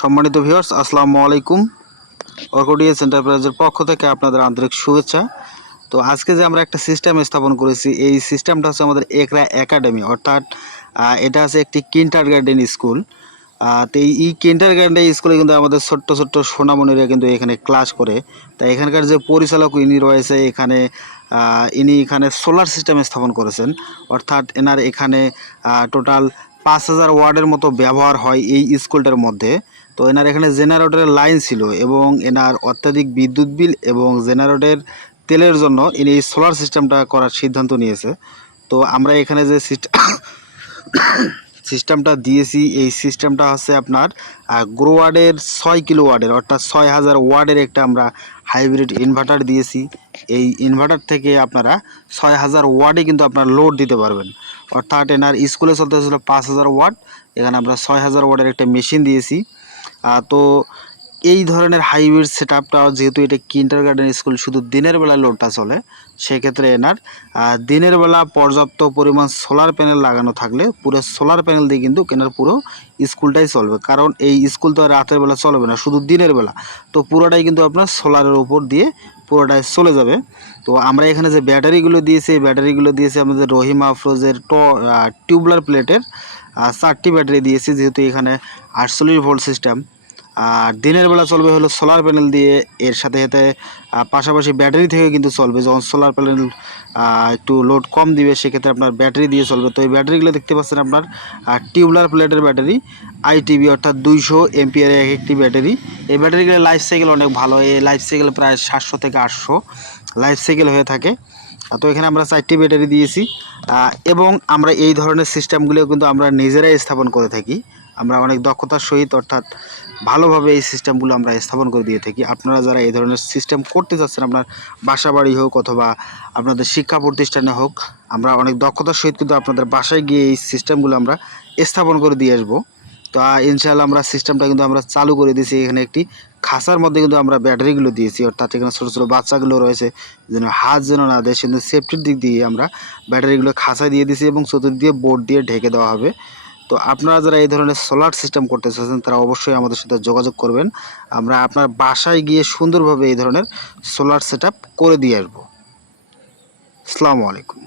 সম্মানিত ভিউয়ার্স আসসালামু আলাইকুম। অর্কোডিএস এন্টারপ্রাইজের পক্ষ থেকে আপনাদের আন্তরিক শুভেচ্ছা। তো আজকে যে আমরা একটা সিস্টেম স্থাপন করেছি, এই সিস্টেমটা হচ্ছে আমাদের একরা একাডেমি অর্থাৎ এটা আছে একটি কিন্টার গার্ডেন স্কুল তো এই কিন্টার গার্ডেন স্কুলে কিন্তু আমাদের ছোট্ট ছোট্ট সোনামণিরা কিন্তু এখানে ক্লাস করে। তাই এখানকার যে পরিচালক ইনি রয়েছে, এখানে ইনি এখানে সোলার সিস্টেম স্থাপন করেছেন। অর্থাৎ এনার এখানে টোটাল পাঁচ হাজার ওয়ার্ডের মতো ব্যবহার হয় এই স্কুলটার মধ্যে। তো এনার এখানে জেনারেটরের লাইন ছিল এবং এনার অত্যাধিক বিদ্যুৎ বিল এবং জেনারেটরের তেলের জন্য ইনি এই সোলার সিস্টেমটা করার সিদ্ধান্ত নিয়েছে। তো আমরা এখানে যে সিস্টেম সিস্টেমটা দিয়েছি, এই সিস্টেমটা হচ্ছে আপনার গ্রো ওয়ার্ডের ছয় কিলো ওয়ার্ডের অর্থাৎ ছয় হাজার ওয়ার্ডের একটা আমরা হাইব্রিড ইনভার্টার দিয়েছি। এই ইনভার্টার থেকে আপনারা ছয় হাজার ওয়ার্ডে কিন্তু আপনার লোড দিতে পারবেন। অর্থাৎ এনার স্কুলে চলতে হচ্ছিল পাঁচ হাজার ওয়ার্ড এখানে আমরা ছয় হাজার ওয়ার্ডের একটা মেশিন দিয়েছি। তো এই ধরনের হাইব্রিড সেট আপটা যেহেতু এটা কিন্টার গার্ডেন স্কুল, শুধু দিনের বেলা লোডটা চলে, সেক্ষেত্রে এনার দিনের বেলা পর্যাপ্ত পরিমাণ সোলার প্যানেল লাগানো থাকলে পুরো সোলার প্যানেল দিয়ে কিন্তু কেনার পুরো স্কুলটাই চলবে। কারণ এই স্কুল তো রাতের বেলা চলবে না, শুধু দিনের বেলা। তো পুরোটাই কিন্তু আপনার সোলারের উপর দিয়ে পুরোটাই চলে যাবে। তো আমরা এখানে যে ব্যাটারিগুলো দিয়েছি ব্যাটারিগুলো দিয়েছি আমাদের রহিমা আফরোজের ট টিউবলার প্লেটের চারটি ব্যাটারি দিয়েছি যেহেতু এখানে আটচল্লিশ ভোল্ট সিস্টেম। আর দিনের বেলা চলবে হলো সোলার প্যানেল দিয়ে। এর সাথে সাথে পাশাপাশি ব্যাটারি থেকে কিন্তু চলবে। যখন সোলার প্যানেল একটু লোড কম দিবে, সেক্ষেত্রে আপনার ব্যাটারি দিয়ে চলবে। তো এই ব্যাটারিগুলো দেখতে পাচ্ছেন আপনার টিউবলার প্লেটের ব্যাটারি আইটিবি অর্থাৎ দুইশো এমপিয়ারের এক একটি ব্যাটারি এই ব্যাটারিগুলো লাইফ সাইকেল অনেক ভালো। এই লাইফ সাইকেল প্রায় সাতশো থেকে আটশো লাইফ সাইকেল হয়ে থাকে। তো এখানে আমরা চারটি ব্যাটারি দিয়েছি। এবং আমরা এই ধরনের সিস্টেমগুলো কিন্তু আমরা নিজেরাই স্থাপন করে থাকি। আমরা অনেক দক্ষতার সহিত অর্থাৎ ভালোভাবে এই সিস্টেমগুলো আমরা স্থাপন করে দিয়ে থাকি। আপনারা যারা এই ধরনের সিস্টেম করতে চাচ্ছেন আপনার বাসা বাড়ি হোক অথবা আপনাদের শিক্ষা প্রতিষ্ঠানে হোক আমরা অনেক দক্ষতার সহিত কিন্তু আপনাদের বাসায় গিয়ে এই সিস্টেমগুলো আমরা স্থাপন করে দিয়ে আসব। তো আহ, ইনশাআল্লাহ আমরা সিস্টেমটা কিন্তু আমরা চালু করে দিয়েছি। এখানে একটি খাঁচার মধ্যে কিন্তু আমরা ব্যাটারিগুলো দিয়েছি অর্থাৎ এখানে ছোটো ছোটো বাচ্চাগুলো রয়েছে যেন হাত যেন না দেয় সেজন্য সেফটির দিক দিয়ে আমরা ব্যাটারিগুলো খাঁচায় দিয়ে দিয়েছি এবং চতুর্দিকে বোর্ড দিয়ে ঢেকে দেওয়া হবে। তো আপনারা যারা এই ধরনের সোলার সিস্টেম করতে চাচ্ছেন, তারা অবশ্যই আমাদের সাথে যোগাযোগ করবেন। আমরা আপনার বাসায় গিয়ে সুন্দরভাবে এই ধরনের সোলার সেট করে দিয়ে আসব। আসসালামু আলাইকুম।